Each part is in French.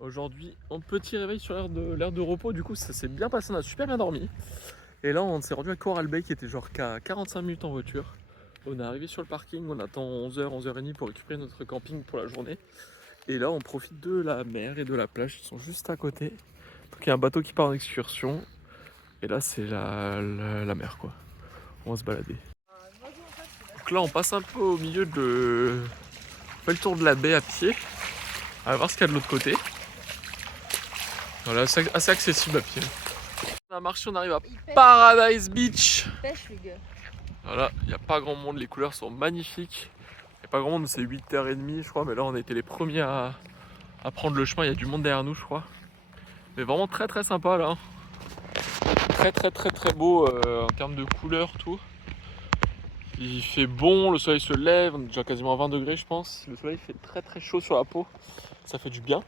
Aujourd'hui, un petit réveil sur l'aire de repos, du coup ça s'est bien passé, on a super bien dormi. Et là on s'est rendu à Coral Bay qui était genre qu'à 45 minutes en voiture. On est arrivé sur le parking, on attend 11h, 11h30 pour récupérer notre camping pour la journée. Et là on profite de la mer et de la plage qui sont juste à côté. Donc il y a un bateau qui part en excursion. Et là c'est la mer quoi. On va se balader. Donc là on passe un peu au milieu de... On fait le tour de la baie à pied. On va voir ce qu'il y a de l'autre côté. Voilà, c'est assez accessible à pied. On a marché, on arrive à Paradise Beach. Pêche, les gars. Voilà, il n'y a pas grand monde, les couleurs sont magnifiques. Il n'y a pas grand monde, c'est 8h30 je crois, mais là on a été les premiers à prendre le chemin, il y a du monde derrière nous je crois. Mais vraiment très très sympa là. Très beau en termes de couleurs, tout. Il fait bon, le soleil se lève, on est déjà quasiment à 20 degrés je pense. Le soleil fait très chaud sur la peau, ça fait du bien.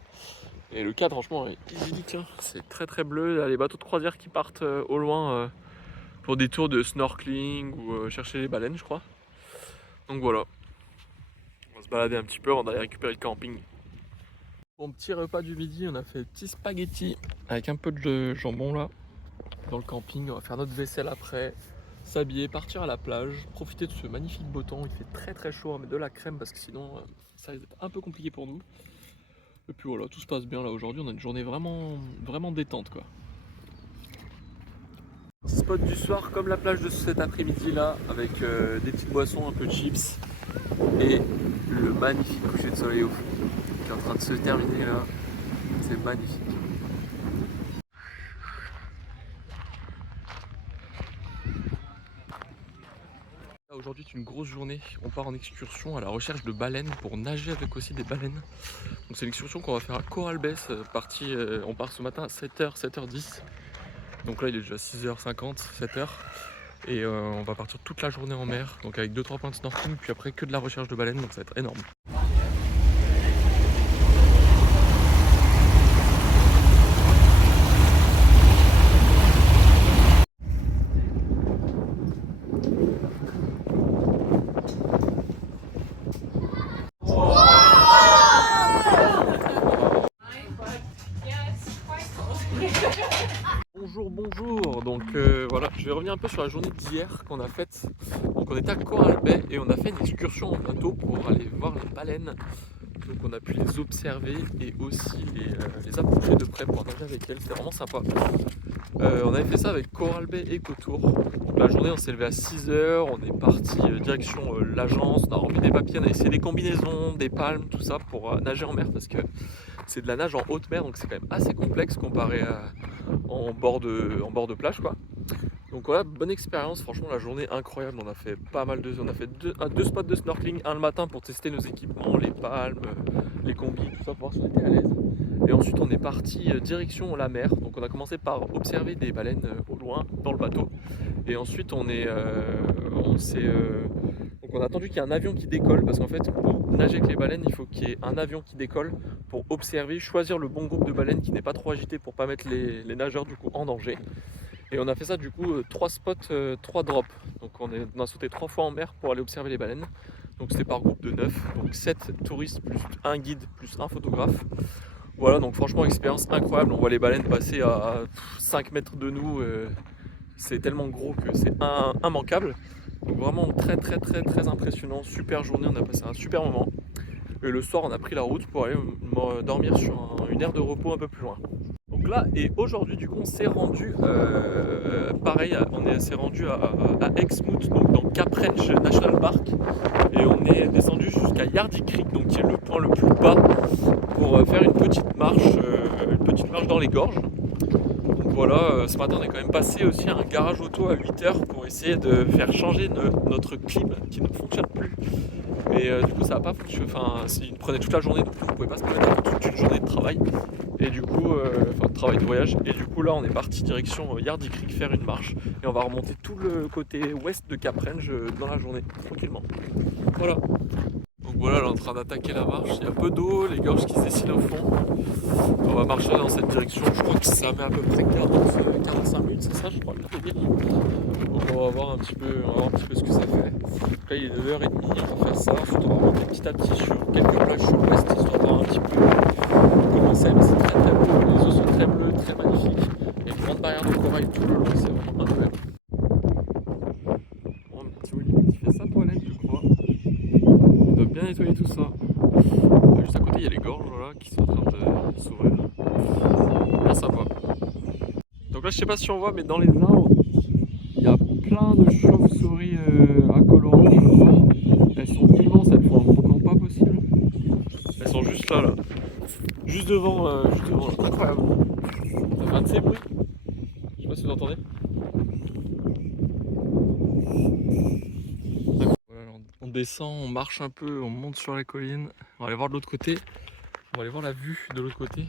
Et le cadre franchement est idyllique, hein. C'est très bleu, il y a les bateaux de croisière qui partent au loin pour des tours de snorkeling ou chercher les baleines je crois. Donc voilà, on va se balader un petit peu avant d'aller récupérer le camping. Pour mon petit repas du midi, on a fait petits spaghettis avec un peu de jambon là dans le camping. On va faire notre vaisselle après, s'habiller, partir à la plage, profiter de ce magnifique beau temps. Il fait très chaud, on va mettre de la crème parce que sinon ça risque d'être un peu compliqué pour nous. Et puis voilà, tout se passe bien là aujourd'hui, on a une journée vraiment détente quoi. Petit spot du soir comme la plage de cet après-midi là, avec des petites boissons, un peu de chips et le magnifique coucher de soleil au fond qui est en train de se terminer là, c'est magnifique. Aujourd'hui c'est une grosse journée, on part en excursion à la recherche de baleines pour nager avec aussi des baleines. Donc c'est l'excursion qu'on va faire à Coral Bay, on part ce matin à 7h, 7h10. Donc là il est déjà 6h50, 7h. Et on va partir toute la journée en mer, donc avec 2-3 points de snorkeling, puis après que de la recherche de baleines, donc ça va être énorme. Bonjour, donc voilà, je vais revenir un peu sur la journée d'hier qu'on a faite. Donc on était à Coral Bay et on a fait une excursion en bateau pour aller voir les baleines. Donc on a pu les observer et aussi les approcher de près pour nager avec elles, c'était vraiment sympa. On avait fait ça avec Coral Bay Ecotour. Donc la journée on s'est levé à 6h, on est parti direction l'agence, on a rempli des papiers, on a essayé des combinaisons, des palmes, tout ça pour nager en mer parce que c'est de la nage en haute mer, donc c'est quand même assez complexe comparé en bord de plage quoi. Donc voilà, bonne expérience, franchement la journée incroyable, on a fait pas mal on a fait deux spots de snorkeling, un le matin pour tester nos équipements, les palmes, les combis, tout ça pour voir si on était à l'aise. Et ensuite on est parti direction la mer, donc on a commencé par observer des baleines au loin dans le bateau. Et ensuite on a attendu qu'il y ait un avion qui décolle, parce qu'en fait pour nager avec les baleines il faut qu'il y ait un avion qui décolle pour observer, choisir le bon groupe de baleines qui n'est pas trop agité pour pas mettre les nageurs du coup en danger. Et on a fait ça du coup 3 spots, 3 drops. Donc on a sauté 3 fois en mer pour aller observer les baleines. Donc c'était par groupe de 9, donc 7 touristes plus un guide plus un photographe. Voilà, donc franchement expérience incroyable, on voit les baleines passer à 5 mètres de nous, c'est tellement gros que c'est immanquable. Donc vraiment très impressionnant, super journée, on a passé un super moment. Et le soir on a pris la route pour aller dormir sur une aire de repos un peu plus loin. Donc là, et aujourd'hui du coup on s'est rendu, pareil, s'est rendu à Exmouth, donc dans Caprange National Park. Et on est descendu jusqu'à Yardy Creek, donc qui est le point le plus bas, pour faire une petite marche dans les gorges. Donc voilà, ce matin on est quand même passé aussi à un garage auto à 8h pour essayer de faire changer notre clim qui ne fonctionne plus. Mais du coup ça n'a pas fonctionné, enfin il prenait toute la journée, donc vous ne pouvez pas se permettre toute une journée de travail. Et du coup, de travail de voyage. Et du coup là on est parti direction Yardy Creek faire une marche. Et on va remonter tout le côté ouest de Caprange dans la journée, tranquillement. Voilà. Donc voilà, là on est en train d'attaquer la marche. Il y a peu d'eau, les gorges qui se dessinent au fond. On va marcher dans cette direction, je crois que ça met à peu près 45 minutes, c'est ça je crois, le délire. Donc on va voir un petit peu ce que ça fait. Donc là il est 9h30, on va faire ça, ensuite on va remonter petit à petit sur quelques plages sur l'ouest, histoire de voir un petit peu commencer, mais c'est très très beau, les eaux sont très bleues, très magnifiques, et une grande barrière de corail tout le long, c'est vraiment incroyable. Bon, petit Olivier qui fait sa toilette, je crois. Il doit bien nettoyer tout ça. Juste à côté, il y a les gorges là, qui sont en train de s'ouvrir. Bien sympa. Donc là, je sais pas si on voit, mais dans les arbres, il y a plein de chauves-souris à colorant, je crois. Elles sont immenses, elles font un boucan pas possible. Elles sont juste là, là. Juste devant là. Incroyable. Ça fait un de ces bruits. Je sais pas si vous entendez. Voilà, on descend, on marche un peu, on monte sur les collines. On va aller voir de l'autre côté. On va aller voir la vue de l'autre côté.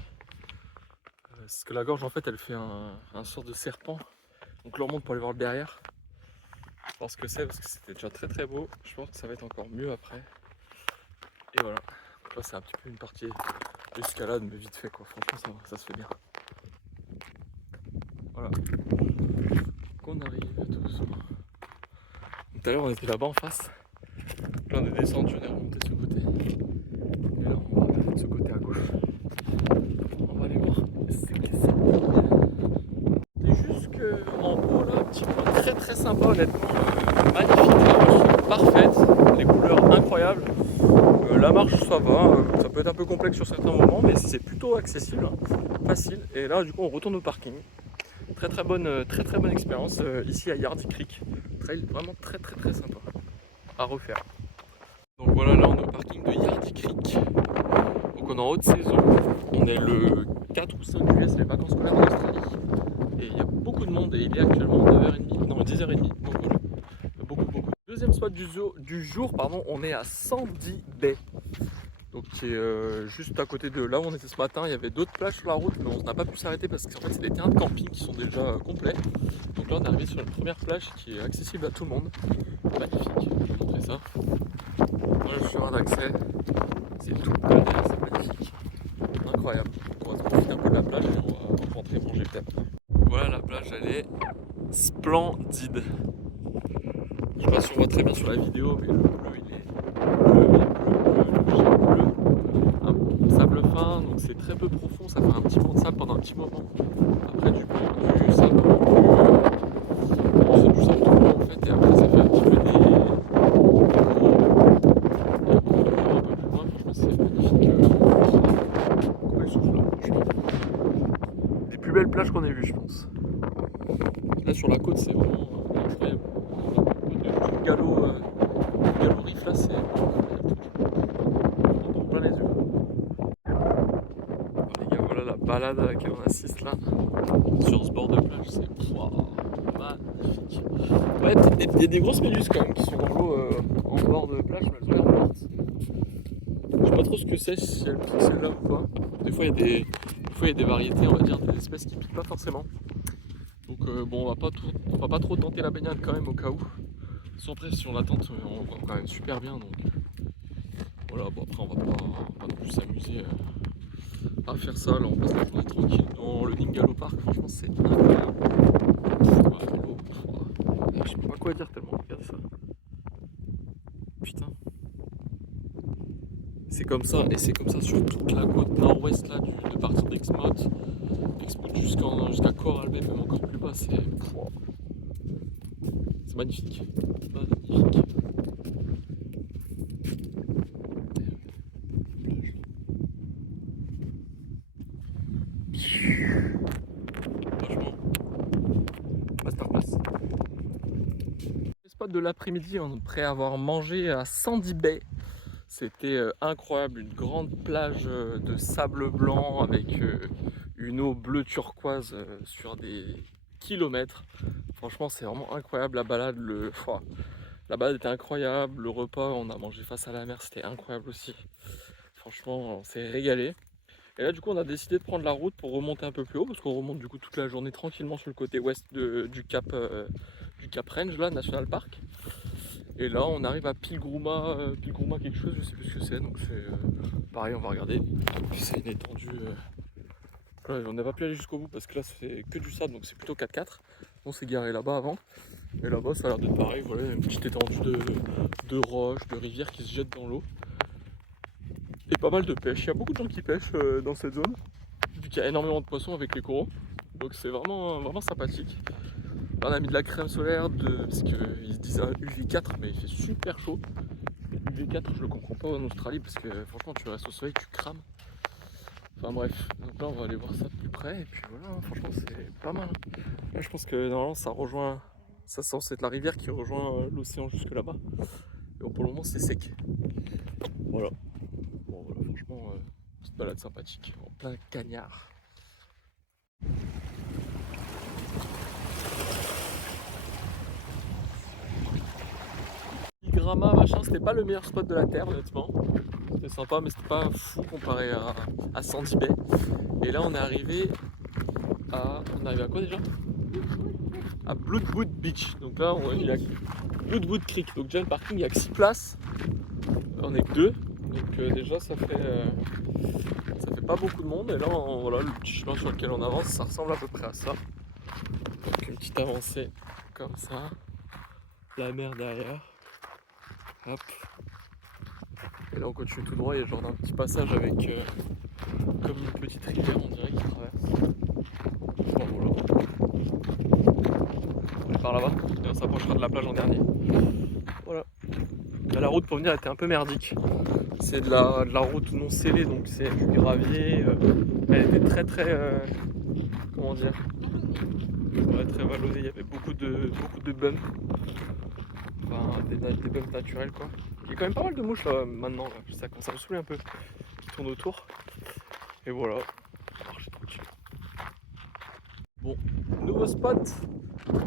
Parce que la gorge, en fait, elle fait un sort de serpent. Donc là, on monte pour aller voir le derrière. Je pense que c'est parce que c'était déjà très très beau. Je pense que ça va être encore mieux après. Et voilà. Donc là, c'est un petit peu une partie d'escalade, mais vite fait quoi. Franchement, ça se fait bien. Voilà. Qu'on arrive tout doucement. Tout à l'heure, on était là-bas en face. Là, on est descendu, on est remonté de ce côté. Et là, on va de ce côté à gauche. On va aller voir c'est que ça. C'est juste qu'en haut, là, un petit point très très sympa, honnêtement. Magnifique, la marche parfaite, les couleurs incroyables. La marche, ça va, ça peut être un peu complexe sur certains moments, mais c'est plutôt accessible, hein, facile. Et là, du coup, on retourne au parking. Très très bonne expérience ici à Yardy Creek. Trail vraiment très très très sympa à refaire. Donc voilà, là on est au parking de Yardy Creek. Donc on est en haute saison. On est le 4 ou 5 juillet, c'est les vacances scolaires en Australie. Et il y a beaucoup de monde et il est actuellement 9h30, non 10h30. Donc voilà, beaucoup. Deuxième spot du jour, pardon, on est à Sandy Bay. Donc qui est juste à côté de là où on était ce matin. Il y avait d'autres plages sur la route, mais on n'a pas pu s'arrêter parce que en fait c'est des terrains de camping qui sont déjà complets. Donc là on est arrivé sur une première plage qui est accessible à tout le monde. Magnifique, je vais vous montrer ça. Voilà le chemin d'accès, c'est tout derrière, c'est magnifique. Incroyable. Donc on va se profiter un peu de la plage et on va rentrer manger peut-être. Voilà, la plage elle est splendide. Je sais pas si on voit très bien sur la vidéo, mais le bleu il est bleu, un sable fin, donc c'est très peu profond, ça fait un petit pont de sable pendant un petit moment. Après du sable c'est du sable tout blanc en fait, et après ça fait un petit peu des coraux. Il y a beaucoup de coraux un peu plus loin, franchement c'est magnifique. Comment ils soufflent là, franchement. Des plus belles plages qu'on ait vues je pense. Là sur la côte c'est vraiment incroyable. Du galop reef là c'est incroyable. On prend plein les yeux. Bon, les gars, voilà la balade à laquelle on assiste là sur ce bord de plage, c'est magnifique. Ouais, il y a des grosses méduses quand même qui sont dans l'eau en bord de plage, mais elles ont l'air mortes. Je sais pas trop ce que c'est, si elles piquent celle-là ou pas. Des fois il y a des variétés, on va dire, des espèces qui piquent pas forcément. Donc bon, on va pas trop tenter la baignade quand même au cas où. Sans après, si on la tente, on voit quand même super bien. Donc voilà, bon après on va pas non plus s'amuser à faire ça. Là on passe la journée tranquille dans le Ningalo Park. Franchement c'est incroyable. Ouais, l'eau, je sais pas quoi dire tellement. Regardez ça. Putain. C'est comme ça, et c'est comme ça sur toute la côte nord-ouest là, de partir d'Exmouth jusqu'à Coral Bay, même encore plus bas, c'est magnifique. Magnifique. Franchement, masterclass. Le spot de l'après-midi, après avoir mangé à Sandy Bay. C'était incroyable, une grande plage de sable blanc avec une eau bleu turquoise sur des kilomètres. Franchement, c'est vraiment incroyable la balade. La balade était incroyable, le repas, on a mangé face à la mer, c'était incroyable aussi. Franchement, on s'est régalé. Et là, du coup, on a décidé de prendre la route pour remonter un peu plus haut parce qu'on remonte du coup toute la journée tranquillement sur le côté ouest du Cap Range, là, National Park. Et là on arrive à Pilgruma quelque chose, je sais plus ce que c'est, donc c'est pareil, on va regarder. C'est une étendue. Là, on n'a pas pu aller jusqu'au bout parce que là c'est que du sable, donc c'est plutôt 4x4. On s'est garé là-bas avant. Et là-bas ça a l'air d'être pareil, voilà, une petite étendue de roches, de rivières qui se jettent dans l'eau. et pas mal de pêche. Il y a beaucoup de gens qui pêchent dans cette zone, vu qu'il y a énormément de poissons avec les coraux. Donc c'est vraiment sympathique. Là, on a mis de la crème solaire, parce qu'ils se disent un UV4, mais il fait super chaud. UV4, je le comprends pas en Australie, parce que franchement, tu restes au soleil, tu crames. Enfin bref, donc là on va aller voir ça de plus près, et puis voilà, franchement c'est pas mal. Là je pense que normalement ça rejoint, ça c'est censé être la rivière qui rejoint l'océan jusque là-bas. Et bon, pour le moment c'est sec. Voilà. Bon voilà, franchement, petite balade sympathique, en plein cagnard. Grama machin, c'était pas le meilleur spot de la terre honnêtement. C'était sympa mais c'était pas fou comparé à Sandy Bay. Et là on est arrivé à quoi déjà? À Bloodwood Beach. Donc là il y a Bloodwood Creek. Donc déjà le parking il y a que 6 places. On est que 2. Donc déjà ça fait pas beaucoup de monde. Et là voilà, le petit chemin sur lequel on avance, ça ressemble à peu près à ça. Donc une petite avancée comme ça. La mer derrière. Hop. Et là on continue tout droit, il y a genre un petit passage avec comme une petite rivière on dirait qui traverse. Bon voilà. On est par là-bas et on s'approchera de la plage en dernier. Voilà. Là, la route pour venir était un peu merdique. C'est de la route non scellée, donc c'est du gravier. Elle était très comment dire, ouais, très vallonnée, il y avait beaucoup de bumps. Enfin des bumps naturels quoi. Il y a quand même pas mal de mouches là maintenant, là. Ça commence à me saouler un peu. Qui tournent autour. Et voilà. Marcher tranquille. Bon, nouveau spot.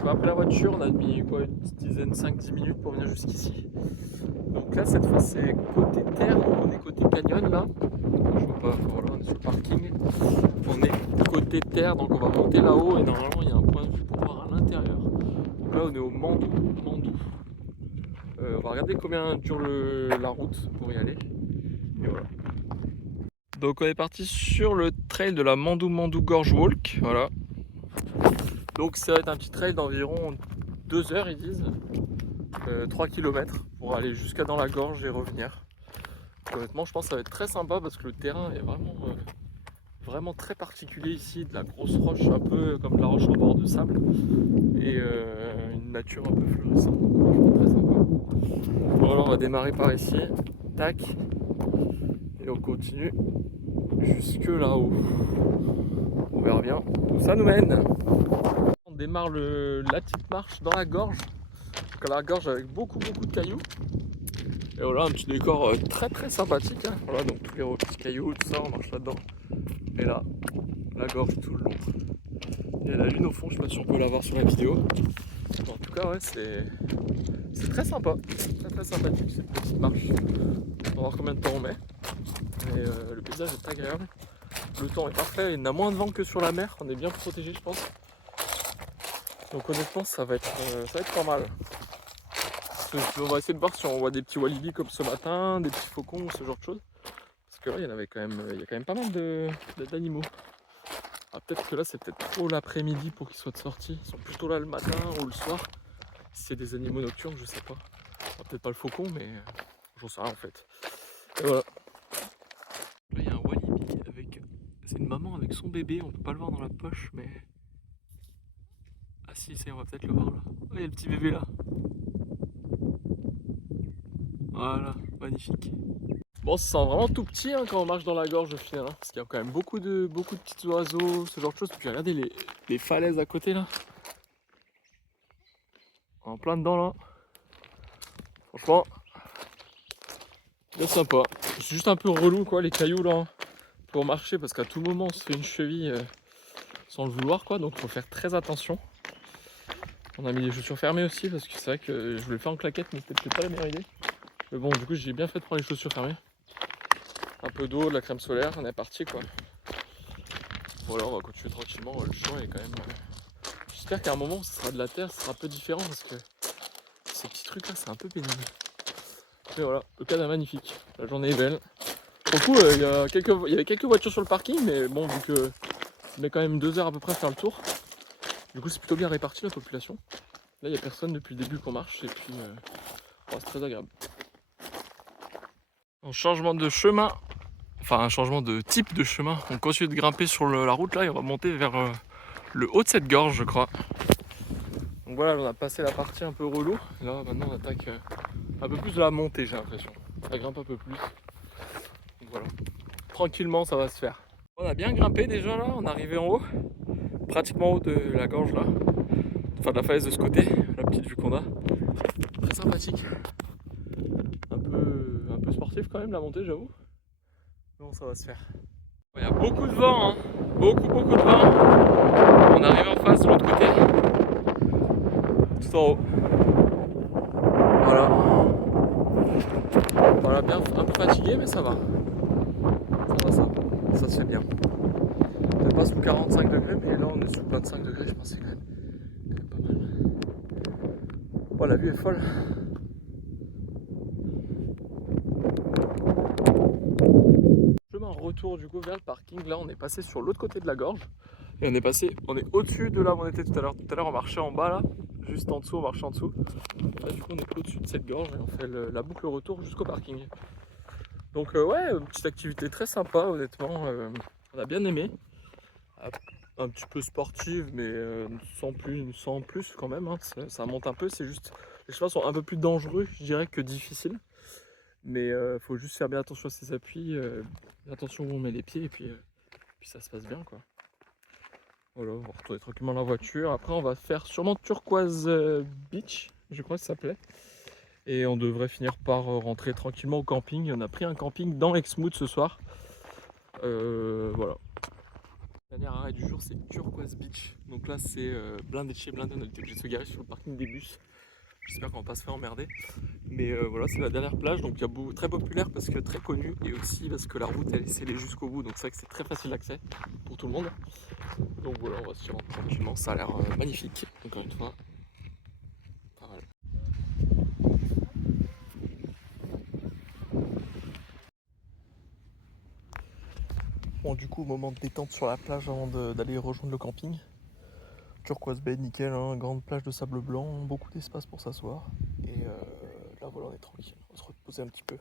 Après la voiture, on a mis quoi, une petite dizaine, 5-10 minutes pour venir jusqu'ici. Donc là, cette fois, c'est côté terre, donc on est côté canyon là. Je vois pas, voilà, on est sur le parking. On est côté terre, donc on va monter là-haut et normalement, il y a un point de vue pour voir à l'intérieur. Donc là, on est au Mandou. On va regarder combien dure la route pour y aller. Et voilà. Donc on est parti sur le trail de la Mandou Gorge Walk, voilà. Donc ça va être un petit trail d'environ 2 heures ils disent, 3 km pour aller jusqu'à dans la gorge et revenir. Donc, honnêtement je pense que ça va être très sympa parce que le terrain est vraiment très particulier ici, de la grosse roche un peu comme de la roche au bord de sable et une nature un peu fleurissante, donc franchement très sympa. Bon alors on va démarrer par ici, tac, et on continue jusque là-haut. On verra bien où ça nous mène. On démarre la petite marche dans la gorge. Donc à la gorge avec beaucoup de cailloux. Et voilà un petit décor très sympathique. Hein. Voilà donc tous les petits cailloux, tout ça, on marche là-dedans. Et là, la gorge tout le long. Il y a la lune au fond, je sais pas si on peut la voir sur la vidéo. Mais en tout cas ouais c'est très sympa. Très sympathique cette petite marche. On va voir combien de temps on met. Et le paysage est agréable. Le temps est parfait, il y a moins de vent que sur la mer, on est bien protégé je pense. Donc honnêtement ça va être pas mal. On va essayer de voir si on voit des petits walibi comme ce matin, des petits faucons, ce genre de choses. Parce que là il y a quand même pas mal d'animaux. Ah, peut-être que là c'est peut-être trop l'après-midi pour qu'ils soient sortis. Ils sont plutôt là le matin ou le soir. Si c'est des animaux nocturnes, je sais pas. Peut-être pas le faucon mais j'en sais rien en fait. Et voilà. Là il y a un walibi avec. C'est une maman avec son bébé, on peut pas le voir dans la poche mais. Ah si, on va peut-être le voir là. Oh, il y a le petit bébé là. Voilà, magnifique. Bon, ça sent vraiment tout petit hein, quand on marche dans la gorge au final, hein, parce qu'il y a quand même beaucoup de petits oiseaux, ce genre de choses. Puis regardez les falaises à côté là. En plein dedans là. Franchement, bien sympa. C'est juste un peu relou quoi, les cailloux là, pour marcher, parce qu'à tout moment on se fait une cheville sans le vouloir quoi, donc il faut faire très attention. On a mis les chaussures fermées aussi, parce que c'est vrai que je voulais le faire en claquette, mais c'était peut-être pas la meilleure idée. Mais bon, du coup, j'ai bien fait de prendre les chaussures fermées. Un peu d'eau, de la crème solaire, on est parti quoi. Voilà, on va continuer tranquillement. Le chemin est quand même. J'espère qu'à un moment, ce sera de la terre, ce sera un peu différent parce que ces petits trucs là, c'est un peu pénible. Mais voilà, le cadre est magnifique. La journée est belle. Pour le coup, il y avait quelques voitures sur le parking, mais bon, vu que ça met quand même 2 heures à peu près à faire le tour, du coup, c'est plutôt bien réparti la population. Là, il n'y a personne depuis le début qu'on marche et puis c'est très agréable. En changement de chemin, enfin un changement de type de chemin. On continue de grimper sur la route là et on va monter vers le haut de cette gorge, je crois. Donc voilà, on a passé la partie un peu relou. Là maintenant on attaque un peu plus de la montée, j'ai l'impression. Ça grimpe un peu plus. Donc voilà, tranquillement ça va se faire. On a bien grimpé déjà là, on est arrivé en haut, pratiquement en haut de la gorge là. Enfin de la falaise de ce côté, la petite vue qu'on a. Très sympathique. Un peu sportif quand même la montée, j'avoue. Non, ça va se faire. Il y a beaucoup de vent, hein. Beaucoup de vent. On arrive en face de l'autre côté. Tout en haut. Voilà. Voilà, bien un peu fatigué, mais ça va. Ça se fait bien. On n'est pas sous 45 degrés, mais là on est sous 25 degrés, je pense que c'est quand même pas mal. Oh, la vue est folle. Chemin retour du coup vers le parking. Là on est passé sur l'autre côté de la gorge. Et on est au-dessus de là où on était tout à l'heure. Tout à l'heure on marchait en bas là, juste en dessous, on marchait en dessous. Là du coup on est au-dessus de cette gorge et on fait la boucle retour jusqu'au parking. Donc ouais, une petite activité très sympa honnêtement, on a bien aimé. Un petit peu sportive mais sans plus quand même, hein. Ça monte un peu, c'est juste, les chemins sont un peu plus dangereux je dirais que difficiles. Mais faut juste faire bien attention à ses appuis, attention où on met les pieds et puis ça se passe bien quoi. Voilà, on va retourner tranquillement dans la voiture. Après, on va faire sûrement Turquoise Beach, je crois que ça s'appelait. Et on devrait finir par rentrer tranquillement au camping. On a pris un camping dans Exmouth ce soir. Voilà. Le dernier arrêt du jour, c'est Turquoise Beach. Donc là, c'est blindé de chez blindé. On a été obligé de se garer sur le parking des bus. J'espère qu'on va pas se faire emmerder. Mais voilà, c'est la dernière plage, donc très populaire parce que très connue et aussi parce que la route elle est scellée jusqu'au bout, donc c'est vrai que c'est très facile d'accès pour tout le monde. Donc voilà, on va s'y rendre tranquillement, ça a l'air magnifique, encore une fois. Pas mal. Bon, du coup, moment de détente sur la plage avant d'aller rejoindre le camping. Turquoise Bay, nickel, hein, grande plage de sable blanc, beaucoup d'espace pour s'asseoir. Et là voilà, on est tranquille, on va se reposer un petit peu.